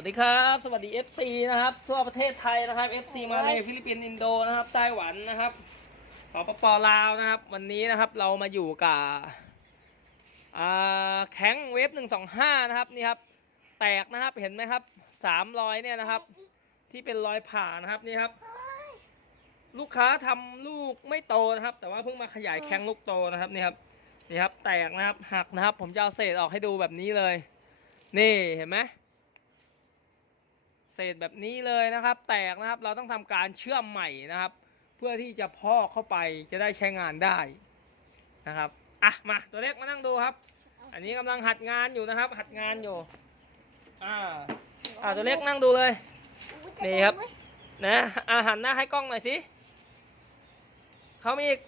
วัสดีครับ สวัสดี FC นะครับ ทั่วประเทศไทยนะครับ FC มาเลฟิลิปปินส์อินโดนะครับไต้หวันนะครับสปปลาวนะครับ วันนี้นะครับเรามาอยู่กับอ่าแข้งเวฟหนึ่งสองห้านะครับนี่ครับแตกนะครับเห็นไหมครับสามรอยเนี่ยนะครับ ที่เป็นรอยผ่านะครับนี่ครับ ลูกค้าทำลูกไม่โตนะครับ แต่ว่าเพิ่งมาขยายแข้งลูกโตนะครับนี่ครับนี่ครับแตกนะครับหักนะครับ ผมจะเอาเศษออกให้ดูแบบนี้เลย นี่เห็นไหม เศษแบบนี้เลยนะครับ แตกนะครับเราต้องทำการเชื่อมใหม่นะครับ เพื่อที่จะพอกเข้าไปจะได้ใช้งานได้นะครับอะมาตัวเล็กมานั่งดูครับ อันนี้กำลังหัดงานอยู่นะครับ หัดงานอยู่อ่าอ่าตัวเล็กนั่งดูเลยนี่ครับนะอาหันหน้าให้กล้องหน่อยสิเขามีอีก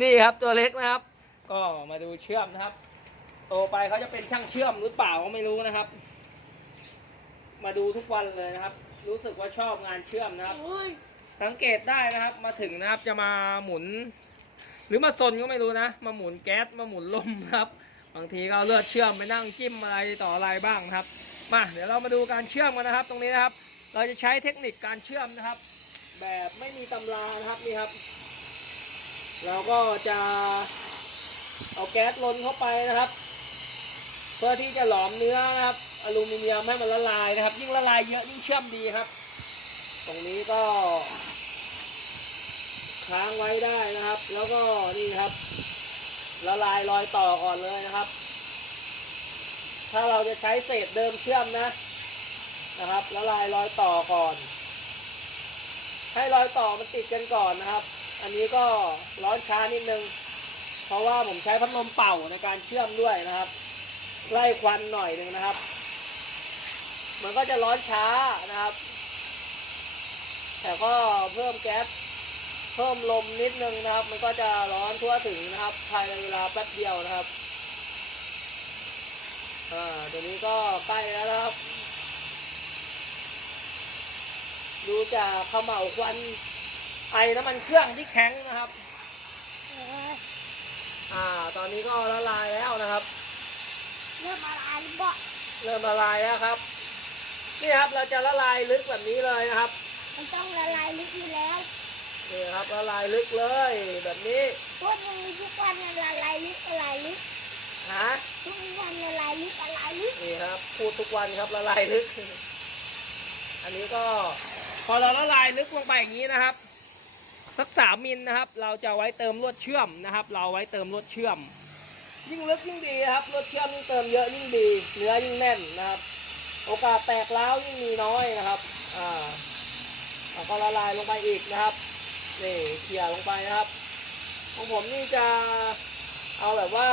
นี่ครับตัวเล็กนะครับ ก็มาดูเชื่อมนะครับ โตไปเขาจะเป็นช่างเชื่อมหรือเปล่าก็ไม่รู้นะครับ มาดูทุกวันเลยนะครับ รู้สึกว่าชอบงานเชื่อมนะครับ สังเกตได้นะครับ มาถึงนะครับจะมาหมุน หรือมาซนก็ไม่รู้นะ มาหมุนแก๊สมาหมุนลมนะครับ บางทีก็เอาเลือดเชื่อมไปนั่งจิ้มอะไรต่ออะไรบ้างนะครับ มาเดี๋ยวเรามาดูการเชื่อมกันนะครับ ตรงนี้นะครับ เราจะใช้เทคนิคการเชื่อมนะครับ แบบไม่มีตำรานะครับนี่ครับ เราก็จะเอาแก๊สลนเข้าไปนะครับ เพื่อที่จะหลอมเนื้อนะครับ อลูมิเนียมให้มันละลายนะครับ ยิ่งละลายเยอะยิ่งเชื่อมดีครับ ตรงนี้ก็ ค้างไว้ได้นะครับ แล้วก็นี่ครับ ละลายรอยต่อก่อนเลยนะครับ ถ้าเราจะใช้เศษเดิมเชื่อมนะนะครับ ละลายรอยต่อก่อน ให้รอยต่อมันติดกันก่อนนะครับ อันนี้ก็ร้อนช้านิดนึง เพราะว่าผมใช้พัดลมเป่าในการเชื่อมด้วยนะครับไล่ควันหน่อยหนึ่งนะครับ มันก็จะร้อนช้านะครับ แต่ก็เพิ่มแก๊สเพิ่มลมนิดนึงนะครับ มันก็จะร้อนทั่วถึงนะครับ ภายในเวลาแป๊บเดียวนะครับอ่าตัวนี้ก็ใกล้แล้วนะครับ ดูจากเขม่าวควันไอน้ำมันเครื่องที่แข็งนะครับอ่า ตอนนี้ก็ละลายแล้วนะครับ เริ่มละลายหรือเปล่าเริ่มละลายแล้วครับ นี่ครับเราจะละลายลึกแบบนี้เลยนะครับ มันต้องละลายลึกอยู่แล้วนี่ครับละลายลึกเลยแบบนี้พวกมันมีทุกวันมันละลายลึกละลายลึกฮะทุกวันละลายลึกละลายลึกนี่ครับ พูดทุกวันครับละลายลึก อันนี้ก็ พอเราละลายลึกลงไปอย่างนี้นะครับสักสามมิลนะครับ เราจะไว้เติมลวดเชื่อมนะครับ เราไว้เติมลวดเชื่อม ยิ่งลึกยิ่งดีครับลวดเชื่อมยิ่งเติมเยอะยิ่งดีเนื้อยิ่งแน่นนะครับ โอกาสแตกร้าวยิ่งมีน้อยนะครับอ่าแล้วก็ละลายลงไปอีกนะครับนี่เขี่ยลงไปนะครับ ของผมนี่จะเอาแบบว่า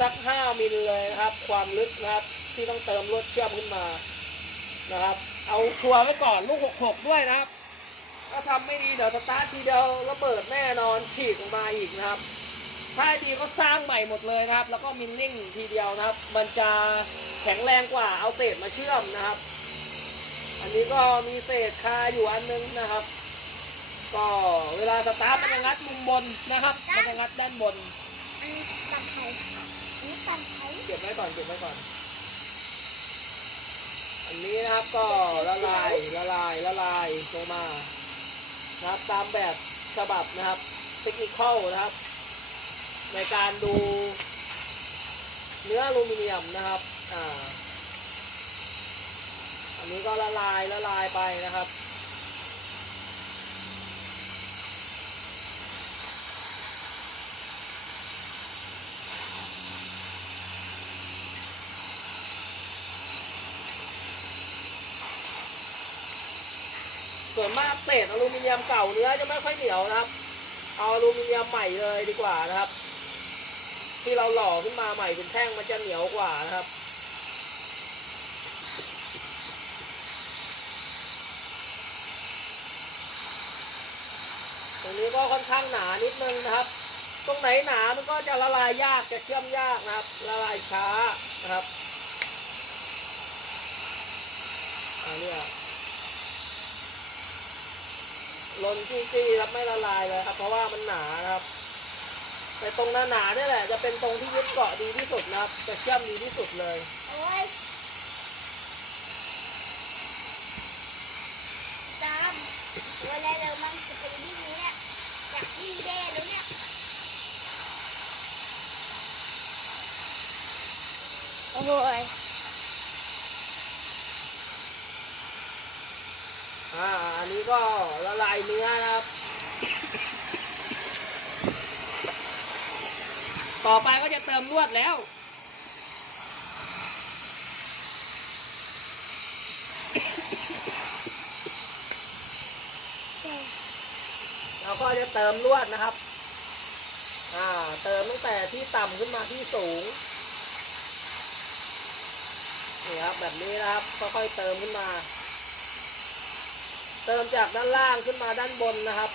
สักห้ามิลเลยนะครับ ความลึกนะครับ ที่ต้องเติมลวดเชื่อมขึ้นมานะครับ เอาชัวร์ไว้ก่อนลูกหกหกด้วยนะครับ ถ้าทำไม่ดีเดี๋ยวสตาร์ททีเดียวระเบิดแน่นอนฉีกออกมาอีกนะครับ ถ้าดีก็สร้างใหม่หมดเลยนะครับ แล้วก็มินนิ่งทีเดียวนะครับ มันจะแข็งแรงกว่าเอาเศษมาเชื่อมนะครับ อันนี้ก็มีเศษคาอยู่อันนึงนะครับ ก็เวลาสตาร์ทมันจะงัดมุมบนนะครับ มันจะงัดด้านบนอันนี้ตันไทยอันนี้ตันไทยเก็บไว้ก่อนเก็บไว้ก่อน อันนี้นะครับก็ละลายละลายละลายลงมานะครับตามแบบฉบับนะครับเทคนิคนะครับ ในการดูเนื้ออลูมิเนียมนะครับอ่าอันนี้ก็ละลายละลายไปนะครับส่วนมากเศษอลูมิเนียมเก่าเนื้อจะไม่ค่อยเหนียวนะครับ เอาอลูมิเนียมใหม่เลยดีกว่านะครับ ที่เราหล่อขึ้นมาใหม่เป็นแท่งมันจะเหนียวกว่านะครับ ตรงนี้ก็ค่อนข้างหนานิดนึงนะครับ ตรงไหนหนามันก็จะละลายยากจะเชื่อมยากนะครับ ละลายช้านะครับอันนี้ลนจี้ๆครับไม่ละลายเลยครับ เพราะว่ามันหนานะครับ แต่ตรงหนาๆนี่แหละ จะเป็นตรงที่ยึดเกาะดีที่สุดนะครับจะเชื่อมดีที่สุดเลยโอ้ยตามเวลาเรามันจะเป็นที่นี้เนี่ยอยากวิ่งเด้แล้วเนี่ยโอ้ยอ่าอันนี้ก็ละลายเนื้อนะครับ ต่อไปก็จะเติมลวดแล้ว เราก็จะเติมลวดนะครับ อ่า เติมตั้งแต่ที่ต่ำขึ้นมาที่สูง นี่ครับแบบนี้นะครับค่อยๆเติมขึ้นมา เติมจากด้านล่างขึ้นมาด้านบนนะครับ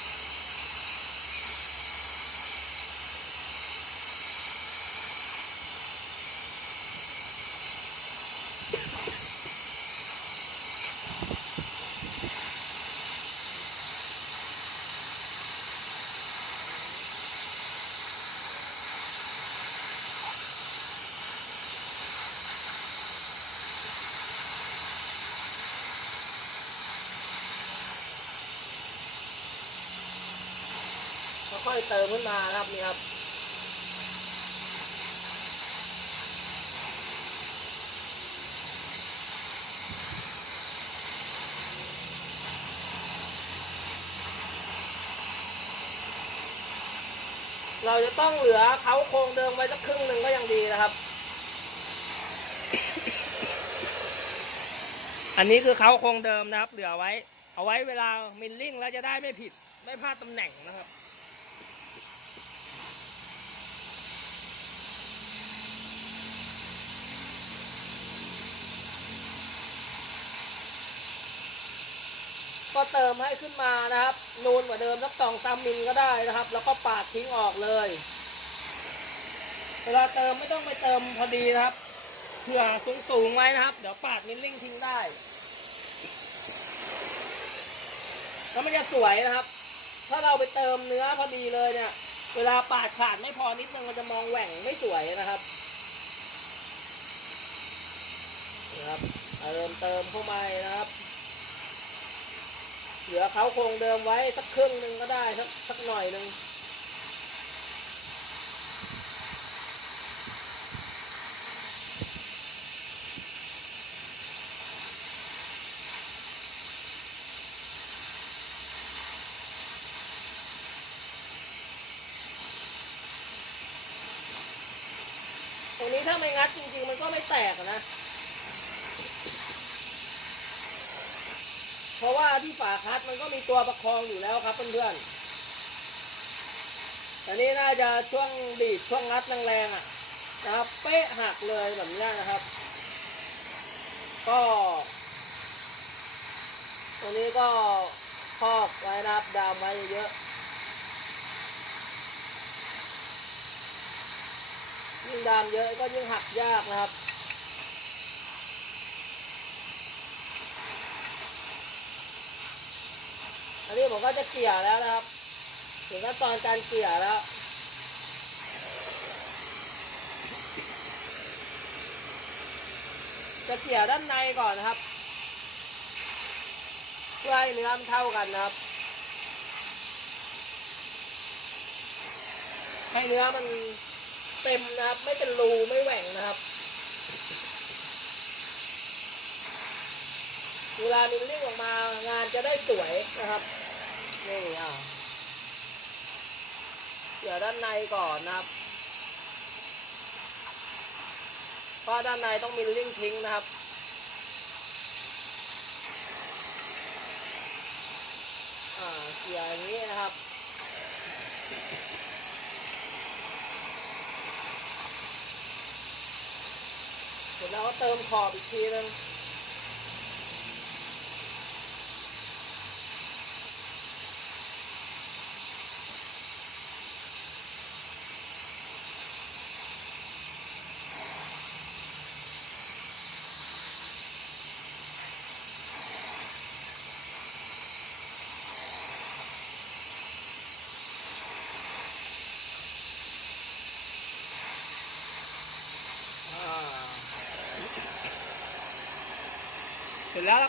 เติมขึ้นมานะครับนี่ครับเราจะต้องเหลือเขาโครงเดิมไว้สักครึ่งหนึ่งก็ยังดีนะครับ อันนี้คือเขาโครงเดิมนะครับ เหลือไว้ เอาไว้เวลามิลลิ่งแล้วจะได้ไม่ผิด ไม่พลาดตำแหน่งนะครับ ก็เติมให้ขึ้นมานะครับ นูนกว่าเดิมสักสองสามมิลก็ได้นะครับ แล้วก็ปาดทิ้งออกเลย เวลาเติมไม่ต้องไปเติมพอดีนะครับเผื่อสูงสูงไว้นะครับ เดี๋ยวปาดมิลลิ่งทิ้งได้ แล้วมันจะสวยนะครับ ถ้าเราไปเติมเนื้อพอดีเลยเนี่ย เวลาปาดขาดไม่พอนิดนึงมันจะมองแหว่งไม่สวยนะครับนะครับเติมเติมเข้าไปนะครับ เหลือเขาโครงเดิมไว้สักครึ่งหนึ่งก็ได้สักสักหน่อยหนึ่งตรงนี้ถ้าไม่งัดจริง ๆ มันก็ไม่แตกนะ เพราะว่า ที่ฝาคัดมันก็มีตัวประคองอยู่แล้วครับเพื่อนๆแต่นี่น่าจะช่วงบีบช่วงงัดแรงๆอะนะครับเป๊ะหักเลยแบบนี้นะครับ ก็ตัวนี้ก็ครอบไว้นะครับดามไว้เยอะยิ่งดามเยอะก็ยิ่งหักยากนะครับ อันนี้ผมก็จะเกลี่ยแล้วนะครับถึงขั้นตอนการเกลี่ยแล้วจะเกลี่ยด้านในก่อนนะครับ เพื่อให้เนื้อมันเท่ากันนะครับ ให้เนื้อมันเต็มนะครับ ไม่เป็นรูไม่แหว่งนะครับเวลามิลลิ่งออกมางานจะได้สวยนะครับ นี่อะเดี๋ยวด้านในก่อนนะครับเพราะด้านในต้องมิลลิ่งทิ้งนะครับอ่าเกี่ยอย่างนี้นะครับเสร็จแล้วก็เติมขอบอีกทีนึง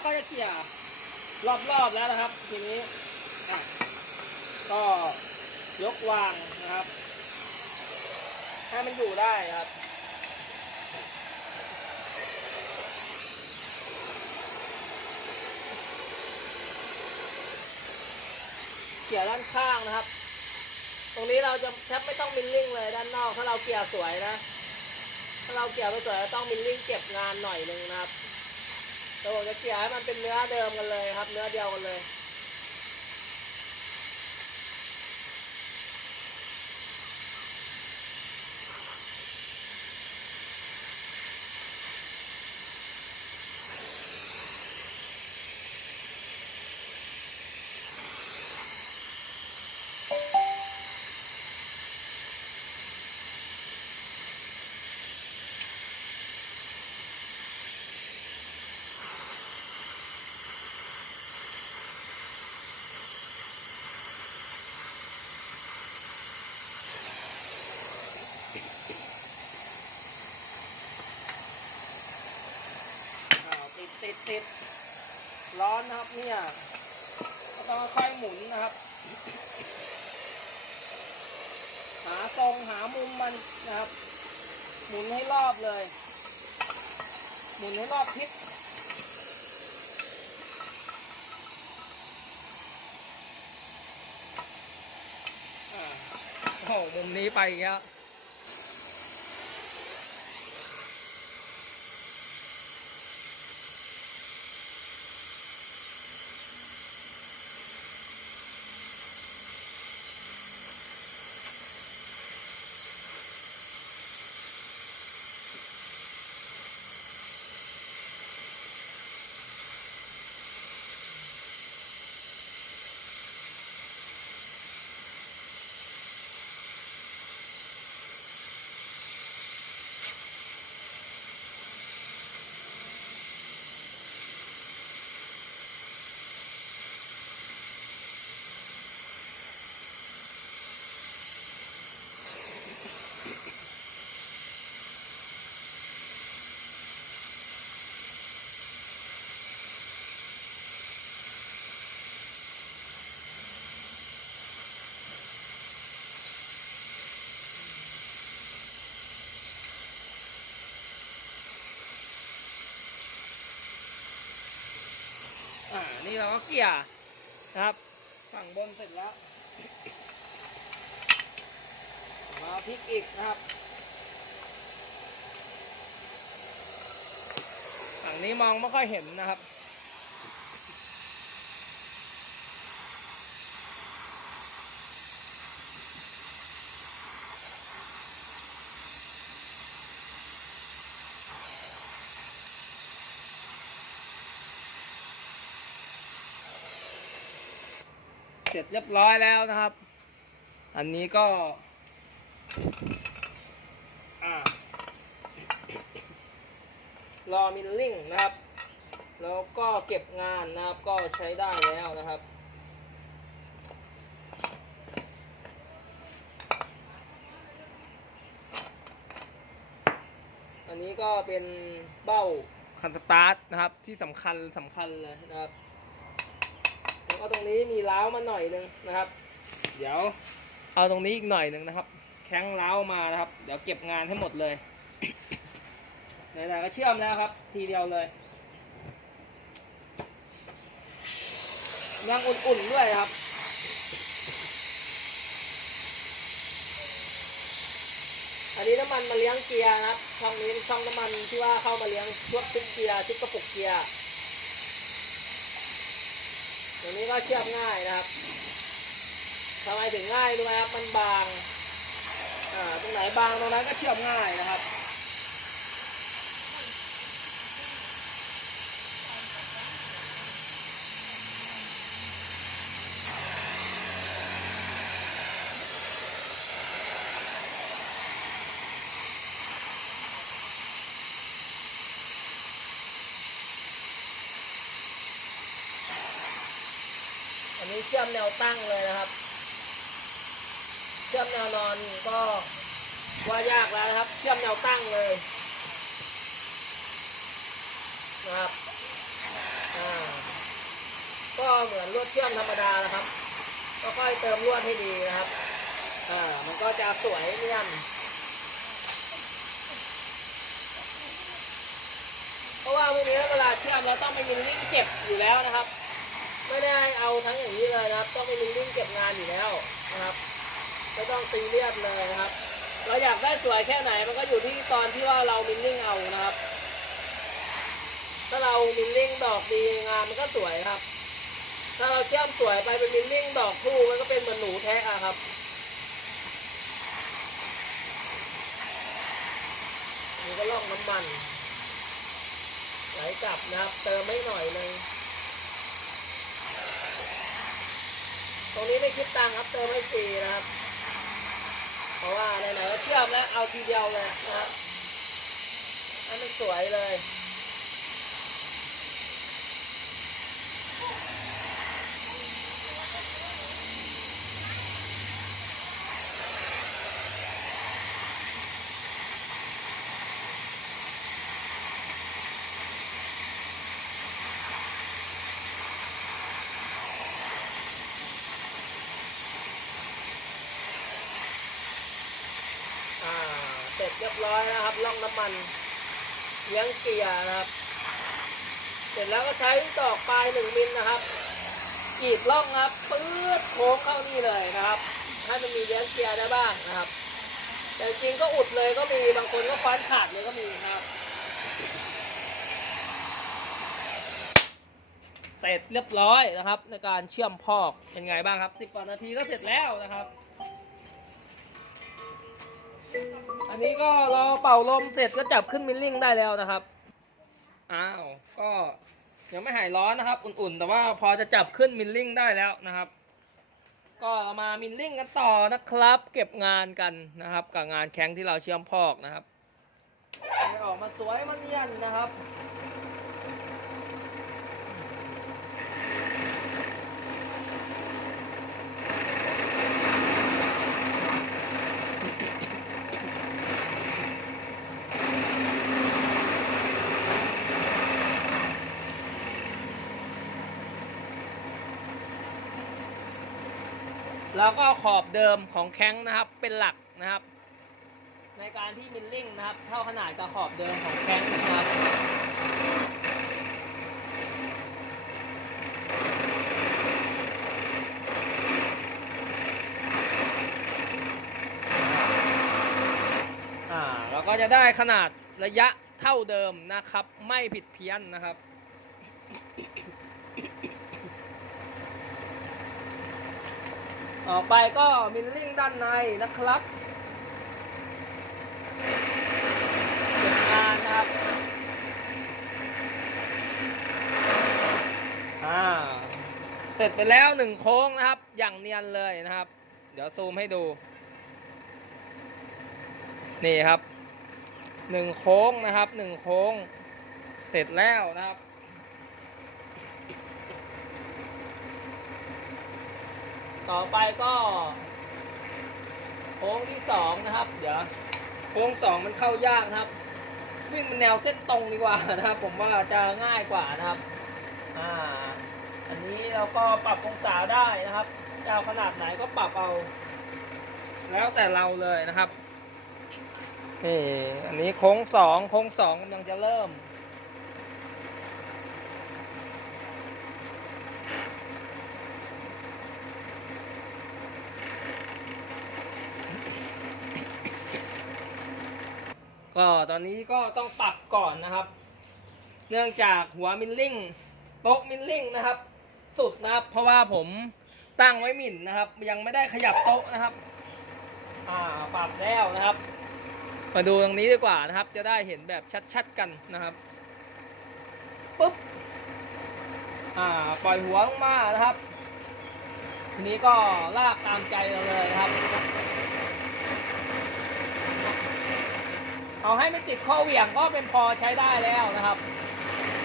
ก็จะเกี่ยรอบๆแล้วนะครับ ทีนี้ก็ยกวางนะครับ ให้มันอยู่ได้ครับเกี่ยด้านข้างนะครับ ตรงนี้เราจะแทบไม่ต้องมิลลิ่งเลยด้านนอก ถ้าเราเกี่ยสวยนะ ถ้าเราเกี่ยไม่สวยต้องมิลลิ่งเก็บงานหน่อยหนึ่งนะครับ แต่ผมจะเกี่ยให้มันเป็นเนื้อเดิมกันเลยครับ เนื้อเดียวกันเลย นะครับเนี่ยต้องค่อยหมุนนะครับ หาตรงหามุมมันนะครับ หมุนให้รอบเลย หมุนให้รอบทิศอ่าโอ้โหมุมนี้ไปอีกแเก็เกี่ยนะครับ ฝั่งบนเสร็จแล้ว มาพลิกอีกนะครับ ฝั่งนี้มองไม่ค่อยเห็นนะครับ ร็จเรียบร้อยแล้วนะครับ อันนี้ก็อ่ารอมิลลิ่งนะครับ แล้วก็เก็บงานนะครับก็ใช้ได้แล้วนะครับอันนี้ก็เป็นเบ้าคันสตาร์ทนะครับที่สำคัญสำคัญเลยนะครับ แล้วก็ตรงนี้มีล้าวมาหน่อยหนึงนะครับ เดี๋ยวเอาตรงนี้อีกหน่อยหนึ่งนะครับ แข้งล้าวมานะครับ เดี๋ยวเก็บงานให้หมดเลยไหนๆก็เชื่อมแล้วครับ ทีเดียวเลยยังอุ่นๆด้วยครับอันนี้น้ำมันมาเลี้ยงเกียร์นะครับช่องนี้เป็นช่องน้ำมันที่ว่าเข้ามาเลี้ยงพวกชุดเกียร์ชุดกระปุกเกียร์ ตัวนี้ก็เชื่อมง่ายนะครับทำไมถึงง่ายรู้ไหมครับ มันบาง อ่า ตรงไหนบางตรงนั้นก็เชื่อมง่ายนะครับ เชื่อมแนวตั้งเลยนะครับ เชื่อมแนวนอนก็ว่ายากแล้วนะครับ เชื่อมแนวตั้งเลยนะครับก็เหมือนลวดเชื่อมธรรมดานะครับ ก็ค่อยเติมลวดให้ดีนะครับอ่ามันก็จะสวยเนียนเพราะว่าพวกนี้เวลาเชื่อมเราต้องไปมิลลิ่งเก็บอยู่แล้วนะครับ ไม่ได้เอาทั้งอย่างนี้เลยนะครับ ต้องไปมิลลิ่งเก็บงานอยู่แล้วนะครับไม่ต้องตีเรียบเลยนะครับ เราอยากได้สวยแค่ไหนมันก็อยู่ที่ตอนที่ว่าเรามิลลิ่งเอานะครับ ถ้าเรามิลลิ่งดอกดีงานมันก็สวยครับ ถ้าเราเชื่อมสวยไปเป็นมิลลิ่งดอกคู่มันก็เป็นเหมือนหนูแท้อะครับนี่ก็ล่องน้ำมันไหลกลับนะครับ เติมไม่หน่อยเลย รงนี้ไม่คิดตังค์ครับเติมให้ฟรีนะครับ เพราะว่าไหนๆก็เชื่อมแล้วเอาทีเดียวเลยนะครับให้มันสวยเลย อ่า เสร็จเรียบร้อยนะครับล่องน้ำ มันเลี้ยงเกียนะครับ เสร็จแล้วก็ใช้ตอกปลายหนึ่งมิลนะครับกรีดล่องครับปื๊ดโค้งเข้านี่เลยนะครับให้มันมีเลี้ยงเกียได้บ้างนะครับ แต่จริงก็อุดเลยก็มีบางคนก็ฟันขาดเลยก็มีนะครับ เสร็จเรียบร้อยนะครับ ในการเชื่อมพอกเป็นไงบ้างครับสิบกว่านาทีก็เสร็จแล้วนะครับ นนี้ก็รอเป่าลมเสร็จก็จับขึ้นมิลลิ่งได้แล้วนะครับ อ้าว ก็ยังไม่หายร้อนนะครับ อุ่นๆ แต่ว่าพอจะจับขึ้นมิลลิ่งได้แล้วนะครับ ก็เรามามิลลิ่งกันต่อนะครับ เก็บงานกันนะครับ กับงานแข้งที่เราเชื่อมพอกนะครับออกมาสวยมันเนียนนะครับ แล้วก็ขอบเดิมของแข้งนะครับเป็นหลักนะครับ ในการที่มิลลิ่งนะครับ เท่าขนาดกับขอบเดิมของแข้งนะครับอ่าเราก็จะได้ขนาดระยะเท่าเดิมนะครับ ไม่ผิดเพี้ยนนะครับ ต่อไปก็มิลลิ่งด้านในนะครับเก็บงานนะครับอ่าเสร็จไปแล้วหนึ่งโค้งนะครับ อย่างเนียนเลยนะครับ เดี๋ยวซูมให้ดู นี่ครับหนึ่งโค้งนะครับหนึ่งโค้ง เสร็จแล้วนะครับ ต่อไปก็โค้งที่สองนะครับ เดี๋ยวโค้งสองมันเข้ายากนะครับ วิ่งเป็นแนวเส้นตรงดีกว่านะครับ ผมว่าจะง่ายกว่านะครับอ่าอันนี้เราก็ปรับองศาได้นะครับจะเอาขนาดไหนก็ปรับเอา แล้วแต่เราเลยนะครับนี่อันนี้โค้งสองโค้งสองกำลังจะเริ่ม ก็ตอนนี้ก็ต้องปรับก่อนนะครับ เนื่องจากหัวมิลลิ่งโต๊ะมิลลิ่งนะครับ สุดนะครับ เพราะว่าผมตั้งไว้หมิ่นนะครับ ยังไม่ได้ขยับโต๊ะนะครับ อ่าปรับแล้วนะครับ มาดูตรงนี้ดีกว่านะครับ จะได้เห็นแบบชัดๆกันนะครับปุ๊บอ่าปล่อยหัวลงมานะครับ ทีนี้ก็ลากตามใจเราเลยนะครับ เอาให้ไม่ติดข้อเหวี่ยงก็เป็นพอใช้ได้แล้วนะครับ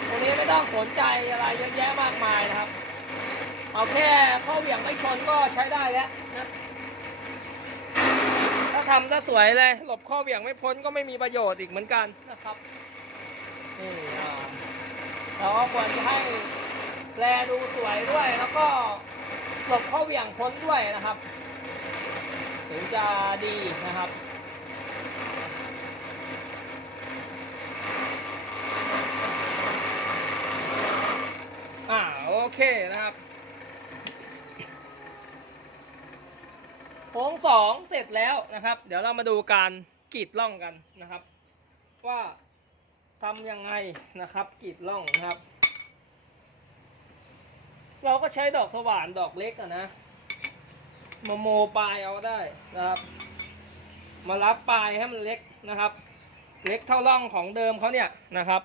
ตรงนี้ไม่ต้องสนใจอะไรเยอะแยะมากมายนะครับ เอาแค่ข้อเหวี่ยงไม่ชนก็ใช้ได้แล้วนะถ้าทำถ้าสวยเลย หลบข้อเหวี่ยงไม่พ้นก็ไม่มีประโยชน์อีกเหมือนกันนะครับนี่เราก็ควรจะให้แลดูสวยด้วยแล้วก็หลบข้าเหวี่ยงพ้นด้วยนะครับ ถึงจะดีนะครับ อ่าโอ เคนะครับโค้งสองเสร็จแล้วนะครับ เดี๋ยวเรามาดูการกรีดล่องกันนะครับ ว่าทำยังไงนะครับกรีดล่องนะครับ เราก็ใช้ดอกสว่านดอกเล็กอะนะมาโมปลายเอาได้นะครับ มารับปลายให้มันเล็กนะครับ เล็กเท่าร่องของเดิมเขาเนี่ยนะครับ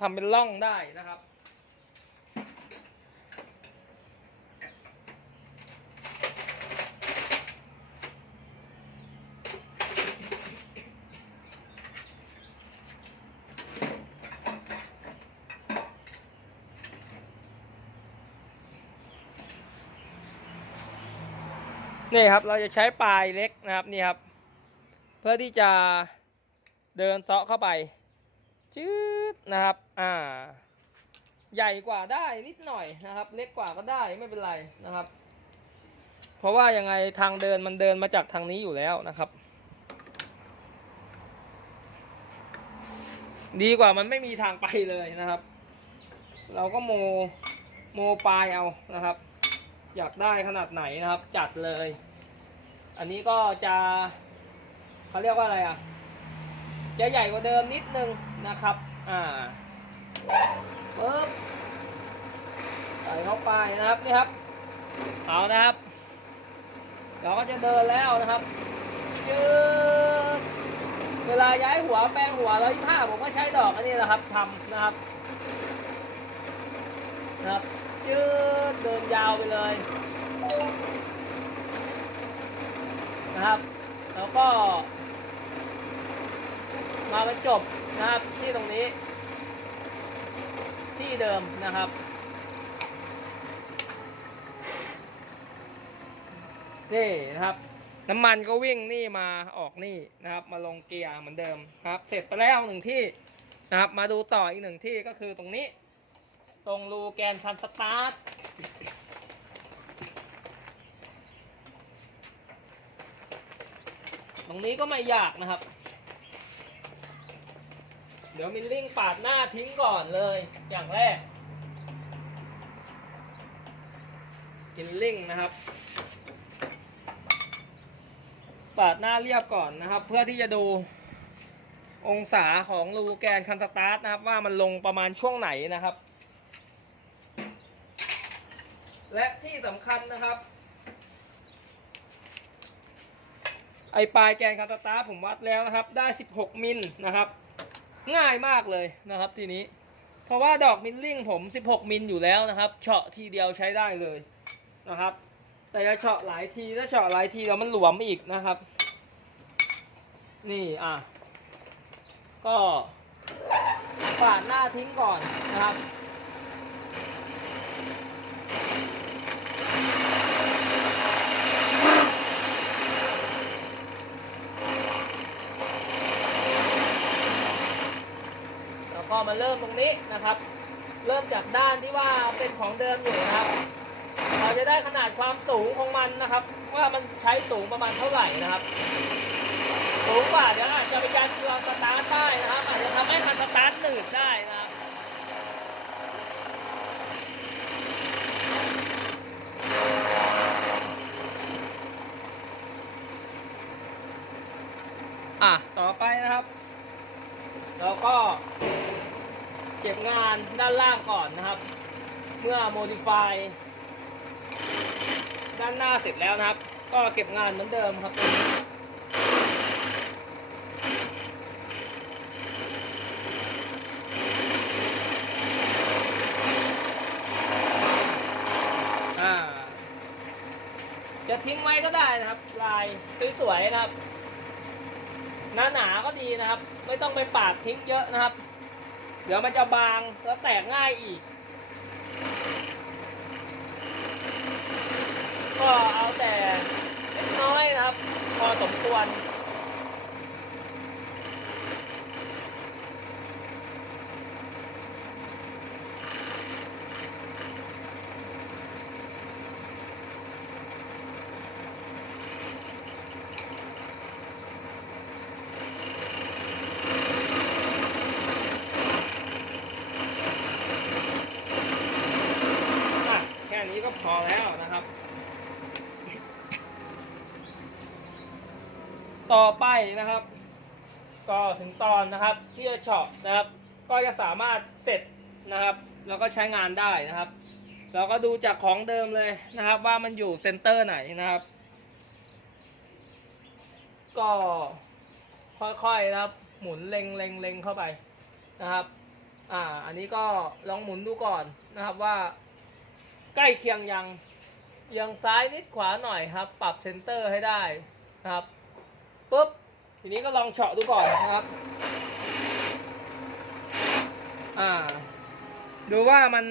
ทำเป็นร่องได้นะครับ นี่ครับเราจะใช้ปลายเล็กนะครับนี่ครับ เพื่อที่จะเดินเซาะเข้าไปชืดนะครับ อ่า ใหญ่กว่าได้นิดหน่อยนะครับ เล็กกว่าก็ได้ไม่เป็นไรนะครับ เพราะว่ายังไงทางเดินมันเดินมาจากทางนี้อยู่แล้วนะครับ ดีกว่ามันไม่มีทางไปเลยนะครับ เราก็โมโมปลายเอานะครับ อยากได้ขนาดไหนนะครับ จัดเลย อันนี้ก็จะเขาเรียกว่าอะไรอะ จะใหญ่กว่าเดิมนิดนึงนะครับ อ่าปึ๊บใส่เข้าไปนะครับนี่ครับ เอานะครับ เราก็จะเดินแล้วนะครับยืดเวลาย้ายหัวแปลงหัวร้อยผ้าผมก็ใช้ดอกอันนี้แหละครับทำนะครับนะครับยืด เดินยาวไปเลยนะครับ แล้วก็ มาบรรจบนะครับที่ตรงนี้ ที่เดิมนะครับนี่นะครับน้ำมันก็วิ่งนี่มาออกนี่นะครับ มาลงเกียร์เหมือนเดิมครับ เสร็จไปแล้วหนึ่งที่นะครับ มาดูต่ออีกหนึ่งที่ก็คือตรงนี้ ตรงรูแกนคันสตาร์ทตรงนี้ก็ไม่ยากนะครับ เดี๋ยวมิลลิ่งปาดหน้าทิ้งก่อนเลย อย่างแรก กินลิ่งนะครับ ปาดหน้าเรียบก่อนนะครับ เพื่อที่จะดูองศาของรูแกนคันสตาร์ทนะครับ ว่ามันลงประมาณช่วงไหนนะครับ และที่สำคัญนะครับ ไอปลายแกนคันสตาผมวัดแล้วนะครับ ได้ 16 มิลนะครับ ง่ายมากเลยนะครับทีนี้ เพราะว่าดอกมิลลิ่งผม 16 มิลอยู่แล้วนะครับเฉาะทีเดียวใช้ได้เลยนะครับ แต่จะเฉาะหลายทีถ้าเฉาะหลายทีแล้วมันหลวมอีกนะครับ นี่อะก็ปาดหน้าทิ้งก่อนนะครับ แล้วก็ มาเริ่มตรงนี้นะครับ เริ่มจากด้านที่ว่าเป็นของเดิมอยู่นะครับ เราจะได้ขนาดความสูงของมันนะครับ ว่ามันใช้สูงประมาณเท่าไหร่นะครับ สูงกว่าเดี๋ยวอาจจะไปยันเกลือสตาร์ทได้นะครับอาจจะทำให้คันสตาร์ทหนืดได้นะครับอะ ต่อไปนะครับเราก็ เก็บงานด้านล่างก่อนนะครับ เมื่อ modify ด้านหน้าเสร็จแล้วนะครับ ก็เก็บงานเหมือนเดิมครับจะทิ้งไว้ก็ได้นะครับ ลายสวยๆนะครับ หนาหนาๆก็ดีนะครับ ไม่ต้องไปปาดทิ้งเยอะนะครับ ดี๋ยวมันจะบางแล้วแตกง่ายอีก ก็เอาแต่เล็กน้อยนะครับ พอสมควร อแล้วนะครับ ต่อไป นะครับ ก็ถึงตอนนะครับที่จะเฉาะนะครับ ก็จะสามารถเสร็จนะครับ แล้วก็ใช้งานได้นะครับ เราก็ดูจากของเดิมเลยนะครับ ว่ามันอยู่เซนเตอร์ไหนนะครับ ก็ค่อยๆนะครับ หมุนเล็งเล็งเล็งเข้าไปนะครับ อ่า อันนี้ก็ลองหมุนดูก่อนนะครับว่า ใกล้เคียงยังเอียงซ้ายนิดขวาหน่อยครับ ปรับเซนเตอร์ให้ได้นะครับปุ๊บ ทีนี้ก็ลองเฉาะดูก่อนนะครับ อ่า ดูว่ามัน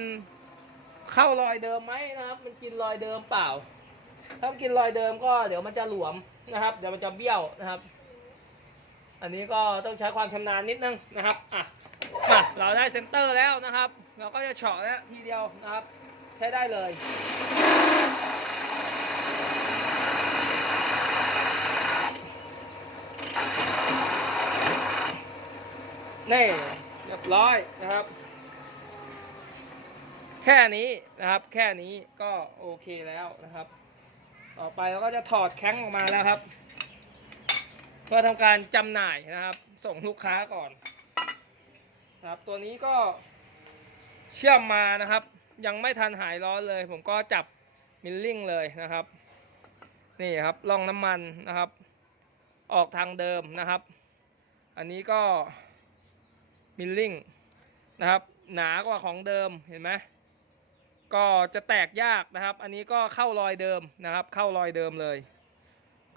เข้ารอยเดิมไหมนะครับ มันกินรอยเดิมเปล่า ถ้ากินรอยเดิมก็เดี๋ยวมันจะหลวมนะครับ เดี๋ยวมันจะเบี้ยวนะครับ อันนี้ก็ต้องใช้ความชำนาญนิดนึงนะครับ อะมาเราได้เซนเตอร์แล้วนะครับ เราก็จะเฉาะแล้วทีเดียวนะครับ ใช้ได้เลย นี่เรียบร้อยนะครับ แค่นี้นะครับ แค่นี้ก็โอเคแล้วนะครับ ต่อไปเราก็จะถอดแข้งออกมาแล้วครับ เพื่อทำการจำหน่ายนะครับ ส่งลูกค้าก่อนนะครับตัวนี้ก็เชื่อมมานะครับ ยังไม่ทันหายร้อนเลย ผมก็จับมิลลิ่งเลยนะครับ นี่ครับล่องน้ำมันนะครับ ออกทางเดิมนะครับ อันนี้ก็ มิลลิ่งนะครับ หนากว่าของเดิมเห็นไหมก็จะแตกยากนะครับ อันนี้ก็เข้ารอยเดิมนะครับ เข้ารอยเดิมเลย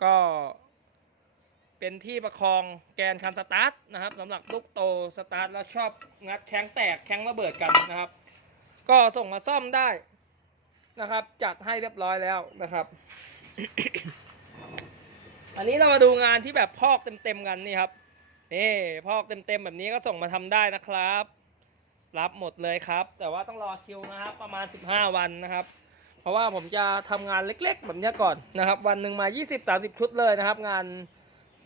ก็เป็นที่ประคองแกนคันสตาร์ทนะครับสำหรับลูกโตสตาร์ทแล้วชอบงัดแข้งแตกแข้งระเบิดกันนะครับ ก็ส่งมาซ่อมได้นะครับ จัดให้เรียบร้อยแล้วนะครับ อันนี้เรามาดูงานที่แบบพอกเต็มๆกันนี่ครับ นี่พอกเต็มๆแบบนี้ก็ส่งมาทำได้นะครับ รับหมดเลยครับ แต่ว่าต้องรอคิวนะครับ ประมาณ 15 วันนะครับ เพราะว่าผมจะทำงานเล็ก ๆ แบบนี้ก่อนนะครับ วันหนึ่งมา 20-30 ชุดเลยนะครับ งาน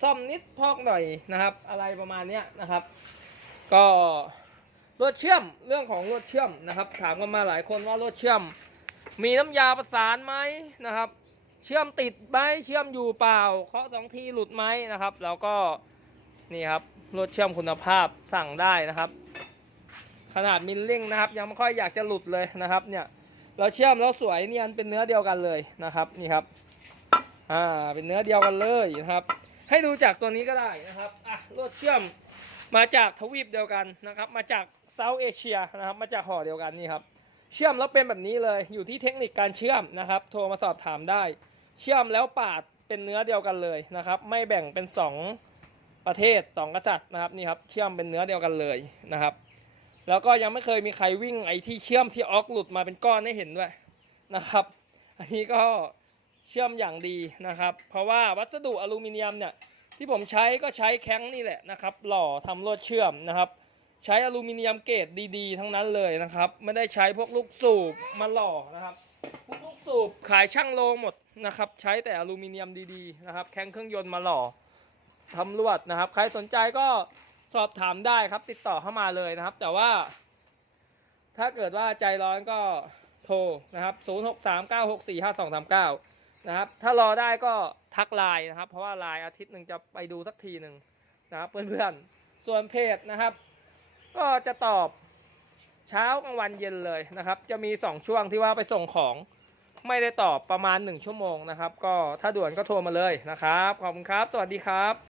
ซ่อมนิดพอกหน่อยนะครับ อะไรประมาณนี้นะครับ ก็รถเชื่อมเรื่องของรถเชื่อมนะครับ ถามกันมาหลายคนว่ารถเชื่อม มีน้ำยาประสานไหมนะครับ เชื่อมติดไหมเชื่อมอยู่เปล่าเคาะสองทีหลุดไหมนะครับ แล้วก็ นี่ครับรถเชื่อมคุณภาพสั่งได้นะครับ ขนาดมิลลิ่งนะครับ ยังไม่ค่อยอยากจะหลุดเลยนะครับ เนี่ย เราเชื่อมแล้วสวยเนียนเป็นเนื้อเดียวกันเลยนะครับนี่ครับ อ่าเป็นเนื้อเดียวกันเลยนะครับ ให้ดูจากตัวนี้ก็ได้นะครับอะลดเชื่อมมาจากทวีปเดียวกันนะครับ มาจากเซาท์เอเชียนะครับ มาจากห่อเดียวกันนี่ครับ เชื่อมแล้วเป็นแบบนี้เลยอยู่ที่เทคนิคการเชื่อมนะครับ โทรมาสอบถามได้ เชื่อมแล้วปาดเป็นเนื้อเดียวกันเลยนะครับ ไม่แบ่งเป็นสอง ประเทศสองกษัตริย์นะครับนี่ครับเชื่อมเป็นเนื้อเดียวกันเลยนะครับ แล้วก็ยังไม่เคยมีใครวิ่งไอ้ที่เชื่อมที่ออกหลุดมาเป็นก้อนให้เห็นด้วยนะครับ อันนี้ก็เชื่อมอย่างดีนะครับ เพราะว่าวัสดุอลูมิเนียมเนี่ยที่ผมใช้ก็ใช้แข้งนี่แหละนะครับ หล่อทำลวดเชื่อมนะครับ ใช้อลูมิเนียมเกรดดีๆ ทั้งนั้นเลยนะครับ ไม่ได้ใช้พวกลูกสูบมาหล่อนะครับพวกลูกสูบขายช่างโลหมดนะครับ ใช้แต่อลูมิเนียมดีๆนะครับ แข้งเครื่องยนต์มาหล่อ ทำลวดนะครับ ใครสนใจก็สอบถามได้ครับ ติดต่อเข้ามาเลยนะครับ แต่ว่า ถ้าเกิดว่าใจร้อนก็โทรนะครับ 0639645239 นะครับ ถ้ารอได้ก็ทักไลน์นะครับ เพราะว่าไลน์อาทิตย์หนึ่งจะไปดูสักทีหนึ่งนะครับ เพื่อนๆ ส่วนเพจนะครับ ก็จะตอบเช้ากลางวันเย็นเลยนะครับ จะมี 2 ช่วงที่ว่าไปส่งของไม่ได้ตอบประมาณ 1 ชั่วโมงนะครับ ก็ถ้าด่วนก็โทรมาเลยนะครับ ขอบคุณครับ สวัสดีครับ